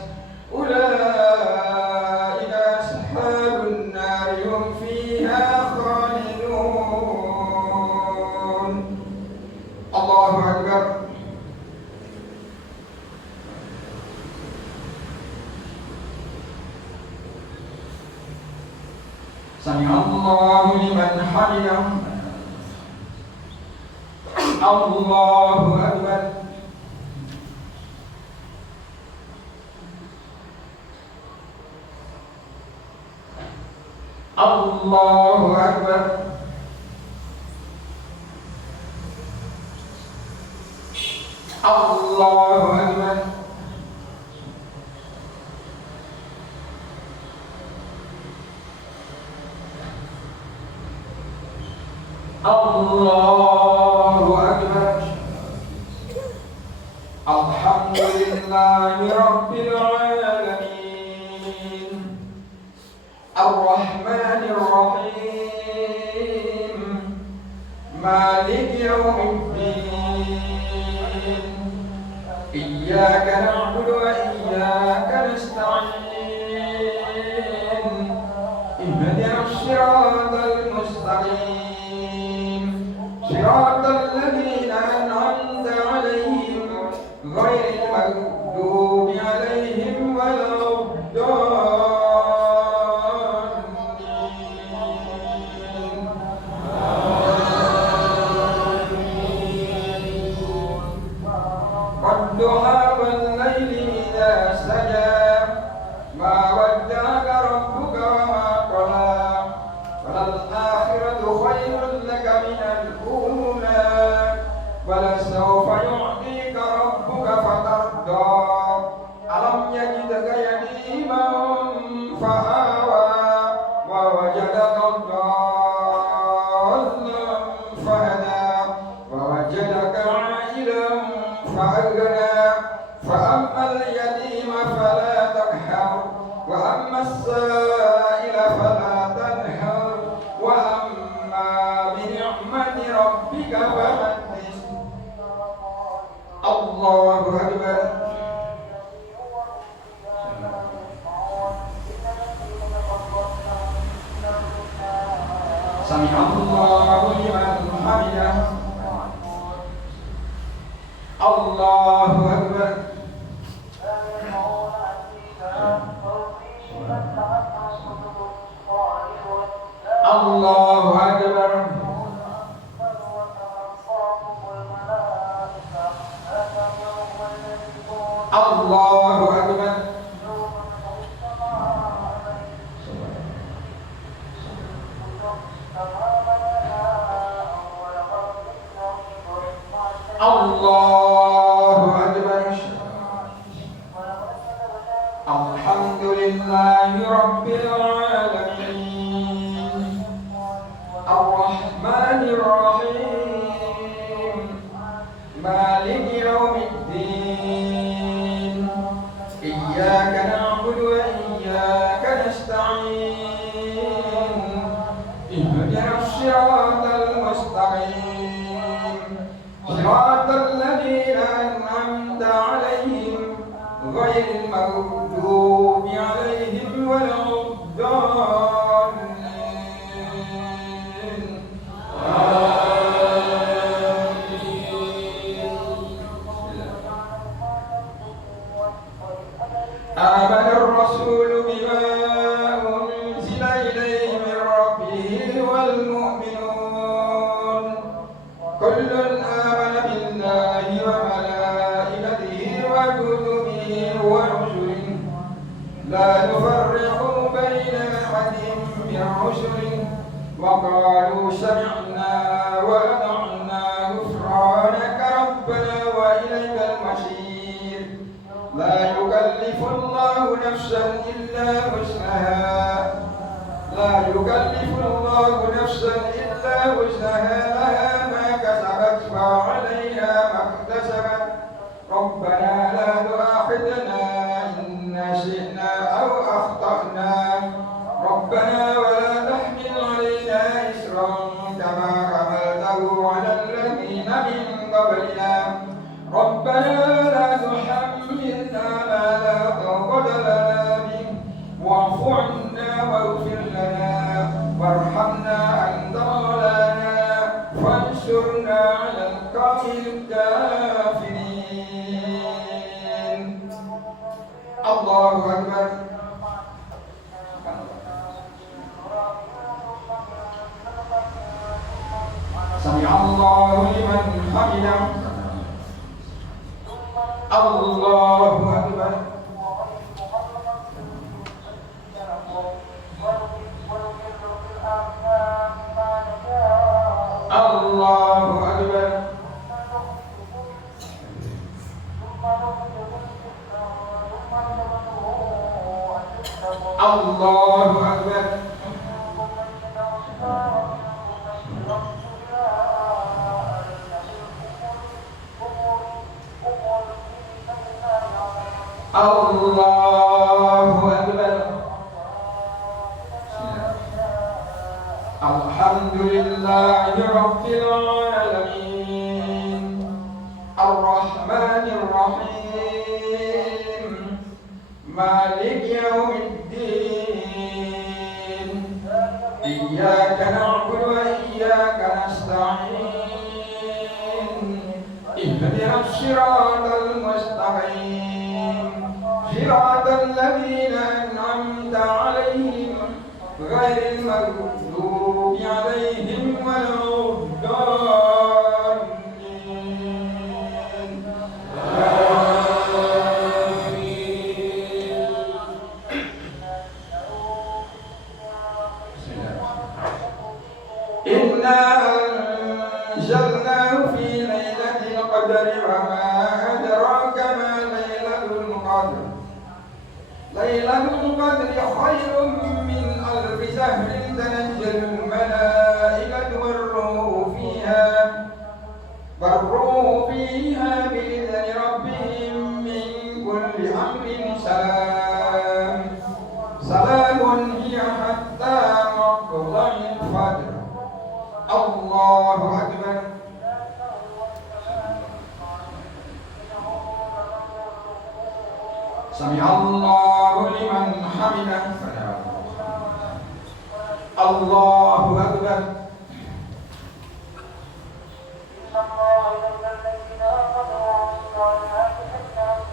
أولئك أصحاب النار هم فيها خالدون. الله أكبر. سمع الله لمن حمده. الله أكبر. الله أكبر. الله أكبر. الله أكبر. الحمد لله رب العالمين الرحمن الرحيم مالك يوم الدين إياك نعبد وإياك نستعين اهدنا الصراط المستقيم صراط الذين أنعمت عليهم غير المغضوب عليهم ولا الضالين. والضحى والليل إذا سجى ما ودعك ربك وما قلى وللآخرة خير لك من الأولى ولسوف يعطيك ربك فترضى ألم يجدك يتيما فآوى ووجدك ضالا فهدى ووجدك عائلا فأغنى فأما اليتيم فلا تقهر وأما السائل فلا تنهر وأما بنعمة ربك فحدث. الله أكبر. سمع الله لمن حمده. الله أكبر. الله أكبر. الله أكبر. الله أكبر. الحمد لله رب العالمين الرحمن الرحيم مالك يوم الدين إياك نعبد وإياك نستعين اهدنا الصراط المستقيم صراط الذين أنعمت عليهم غير المغضوب عليهم ولا الضالين. آمن الرسول بما أنزل إليه من ربه والمؤمنون كل آمن بالله وملائكته وكتبه ورسله لا نفرق بين أحد من رسله وقالوا سمعنا وأطعنا غفرانك ربنا وإليك المصير. لا يكلف الله نفسا إلا وسعها لا يكلف الله نفسا إلا وسعها لها ما كسبت وعليها ما اكتسبت ربنا لا تؤاخذنا إن نسينا أو أخطأنا ربنا ولا تحمل علينا إصرا كما حملته على الذين من قبلنا ربنا لا تحملنا ما لا طاقة لنا به واعف عنا واغفر لنا وارحمنا أنت مولانا فانصرنا على القوم الكافرين. الله أكبر. سمع الله لمن حمده. الله أكبر. الله أكبر. الله أكبر. الله أكبر. الحمد لله رب العالمين الرحمن الرحيم مالك يوم الدين إياك نعبد وإياك نستعين اهدنا الصراط المستقيم صراط الذين أنعمت عليهم غير المغضوب عليهم ولا الضالين. إنا أنزلناه في ليلة القدر وما أدراك ما ليلة القدر ليلة القدر خير من ألف شهر تنزل الملائكة والروح فيها بإذن ربهم من كل أمر سلام هي حتى مطلع الفجر. الله أكبر. سمع الله لمن حمده. الله أكبر.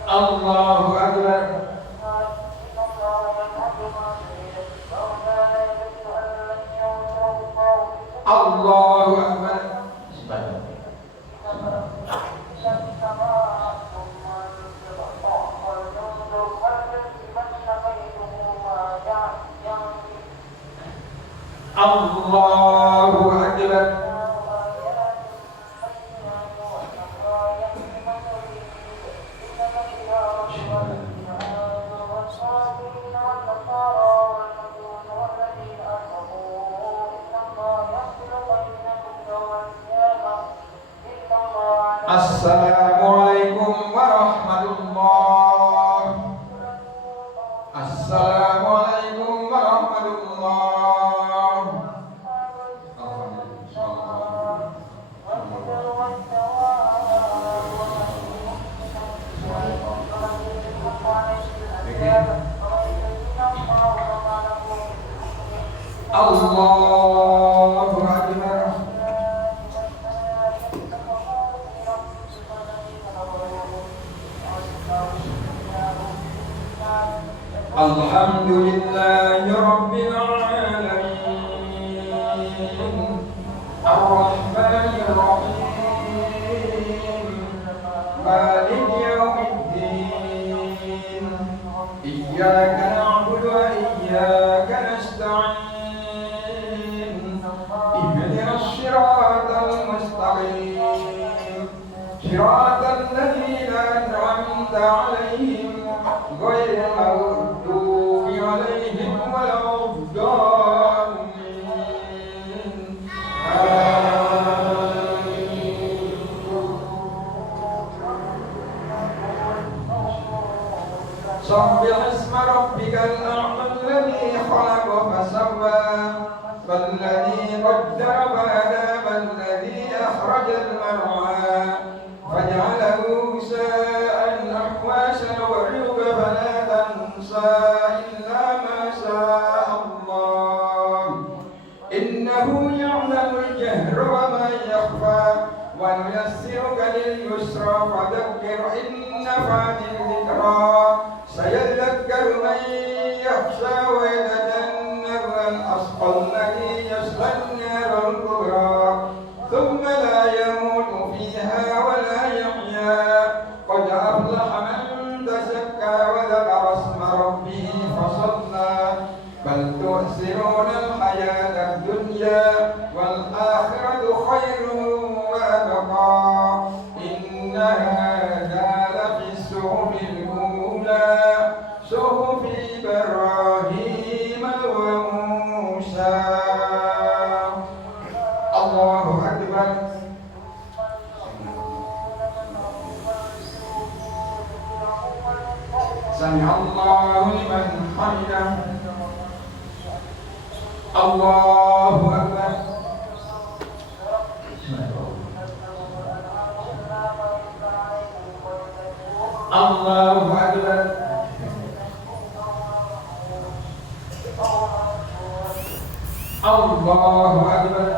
الله أكبر. الله أكبر. الله أكبر. Assalamualaikum warahmatullah. Assalamualaikum warahmatullah. Allahu Akbar. Alhamdulillahi Rabbil Alamin Ar-Rahmanir Rahim Maliki Yawmiddin Iyyaka na'budu wa iyyaka nasta'in Ihdinas siratal mustaqim Siratal ladzina an'amta 'alaihim الأعمى الذي خلق فسوى والذي قدر فهدى والذي أخرج المرعى فجعله غثاء أحوى سنقرئك فلا تنسى إلا ما شاء الله إنه يعلم الجهر وما يخفى ونيسرك لليسرى فذكر إن نفعت الذكرى سيذكر من يخشى ويتجنبها الأشقى الذي يصلى النار الكبرى ثم لا يموت فيها ولا يحيا قد أفلح من تزكى وذكر اسم ربه فصلى بل تؤثرون الحياة الدنيا والآخرة خير وأبقى إن هذا لفي الصحف الأولى صحف إبراهيم وموسى. الله أكبر. سمع الله لمن حمده. الله أكبر. الله أكبر. الله أكبر.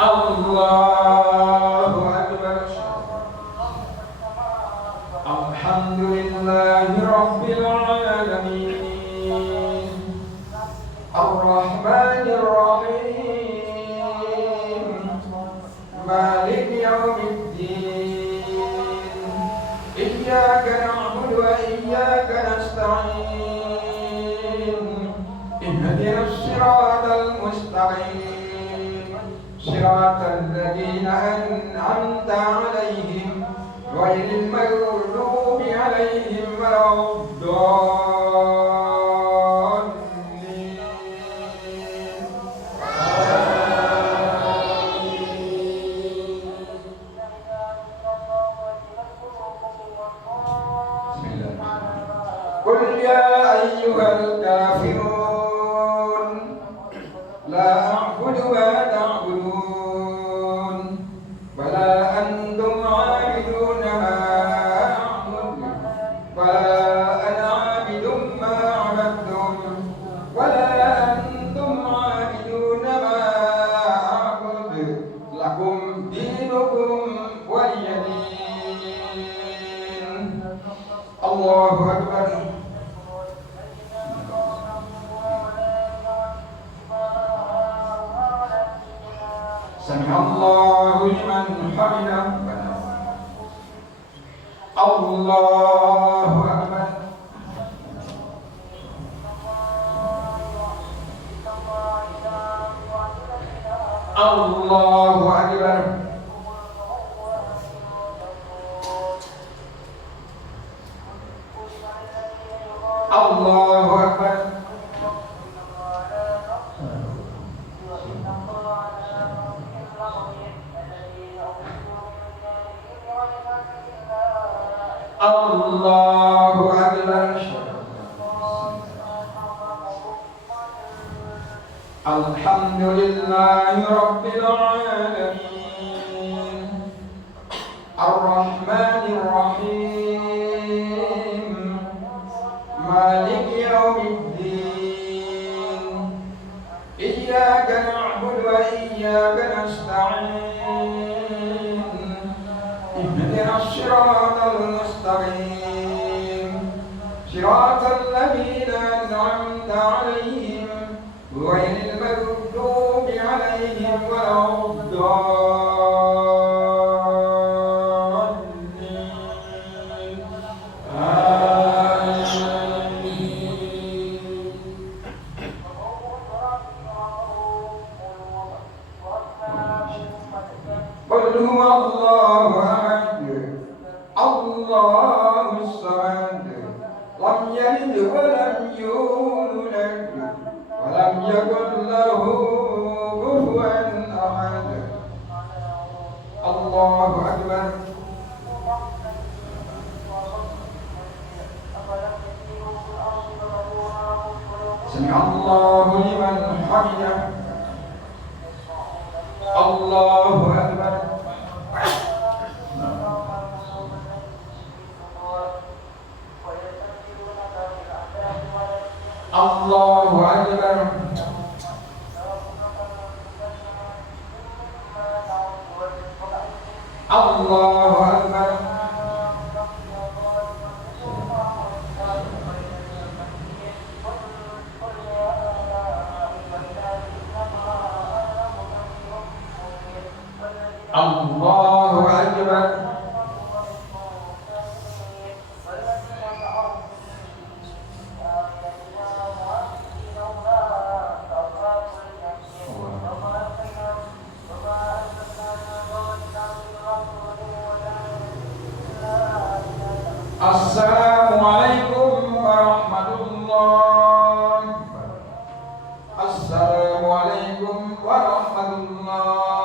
الله أكبر. الحمد لله رب العالمين الرحمن الرحيم مالك يوم الدين إياك نعبد وإياك نستعين اهدنا الصراط المستقيم صراط الذين أنعمت عليهم غير المغضوب عليهم ولا الضالين. قل يا أيها الكافرون لا أعبد ما تعبدون ولا أنتم عابدون ما أعبد ولا أنا عابد ما عبدتم ولا أنتم عابدون ما أعبد لكم دينكم ولي دين. الله أكبر. سمع الله لمن حمده. الله أكبر. الله أكبر. الله أكبر. الله أكبر. الحمد لله رب العالمين الرحمن الرحيم مالك يوم الدين إياك نعبد وإياك نستعين اهدنا الصراط المستقيم صراط الذين أنعمت عليهم غير المغضوب عليهم ولا الضالين. قل هو الله أحد الله الصمد لم يلد ولم يولد ولم يكن له كفوا أحد. Allahu Akbar. Sami Allahu liman hamidah. Allahu Akbar. Allahu Akbar. Allahu Akbar. Allahu Akbar. Assalamualaikum warahmatullahi wabarakatuh. Assalamualaikum warahmatullahi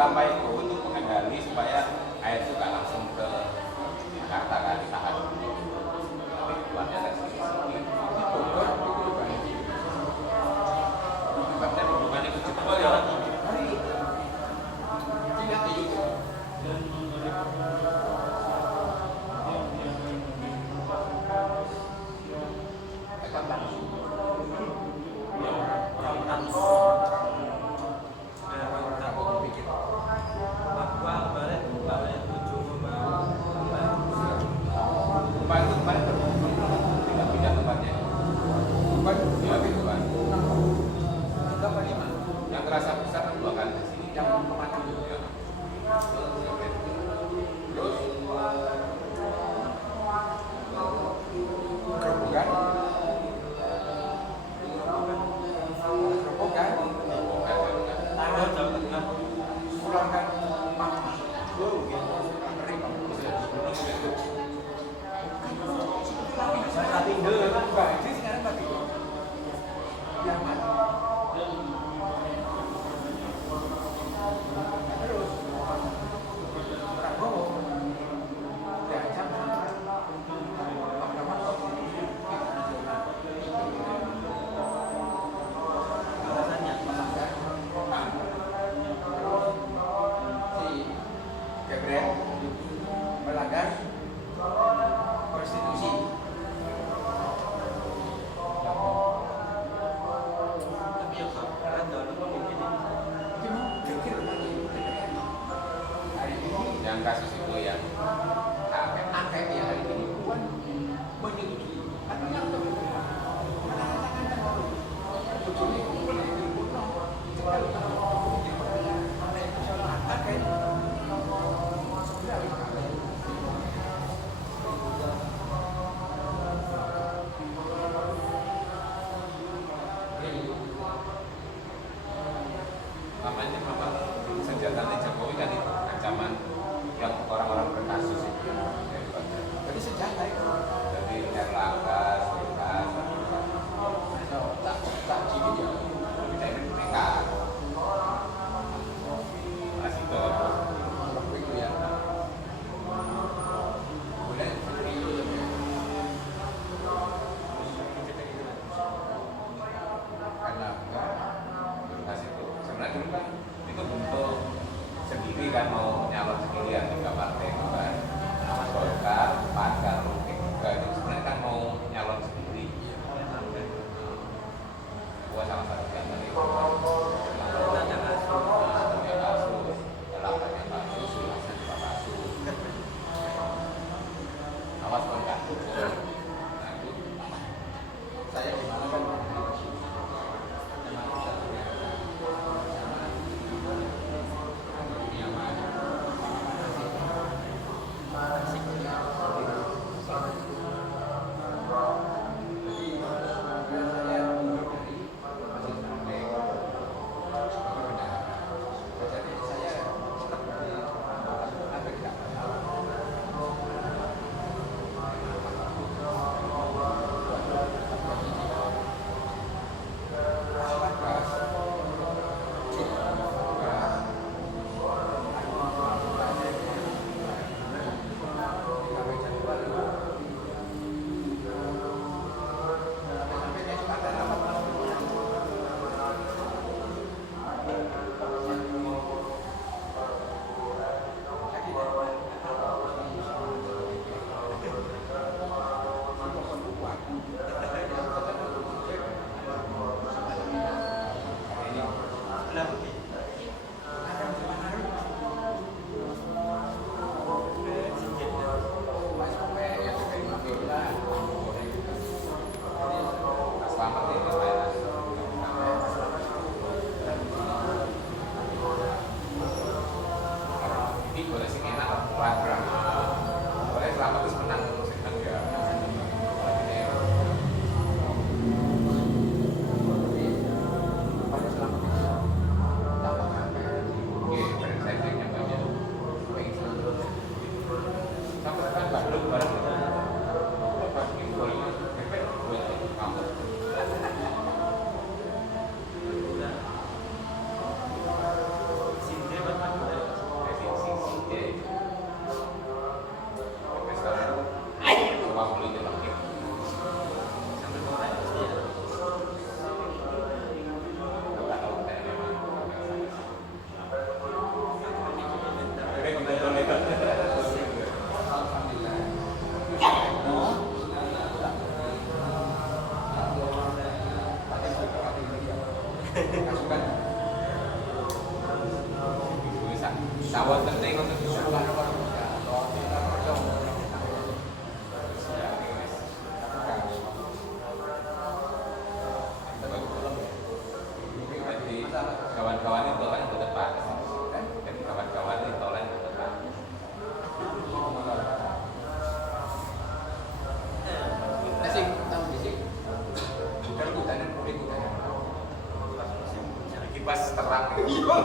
Lampai itu untuk mengendali supaya air itu nggak langsung ke Jakarta kan, ditahan keluarnya dari sini. Bahkan hubungan itu cukup ya. Ingat di YouTube. Akan langsung. Mama. Tapi dulu kan baju sekarang tapi nyaman. Terus Prabowo diajak sama Pak Prabowo alasannya melanggar si Gabriel melanggar konstitusi. Yang kasus itu yang angket ya hari ini Puan menyetujui artinya apa? Menandatangani menyetujui angket. namanya memang senjatanya Jokowi kan itu ancaman yang orang-orang berkasus itu Jadi senjata itu. jadi Erlangga, Sultan, Tak cipit ya. kita ini mereka masih ke Waktu itu ya. Kemudian menteri itu karena berkas itu sebenarnya dulu kan itu bentuk sendiri kan mau nyalon sendirian tiga partai itu kan Golkar, PAN, P3 itu sebenarnya kan mau nyalon sendiri gua sama satu yang tadi tanya kasus Erlangganya kasus Sulawesi juga kasus awas kalau nggak tutup nah itu saya di mana kan selamat ini mainan ini boleh sih enak program boleh selamat terus menang terus senang ya pada selama itu dapat sampai oke brand yang banyak sampai sekarang Bandung bareng lepas ini boleh bebek buat kamu Sawat penting untuk disuruh kawan-kawan itu kan ke depan dan kawan-kawan itu lain ke depan nasi tahu bisik bukan hutan publik hutan kipas terang iya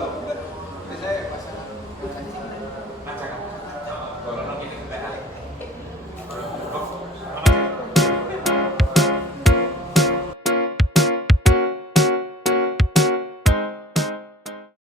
saya pas Aja kan. Kalau nong ini kita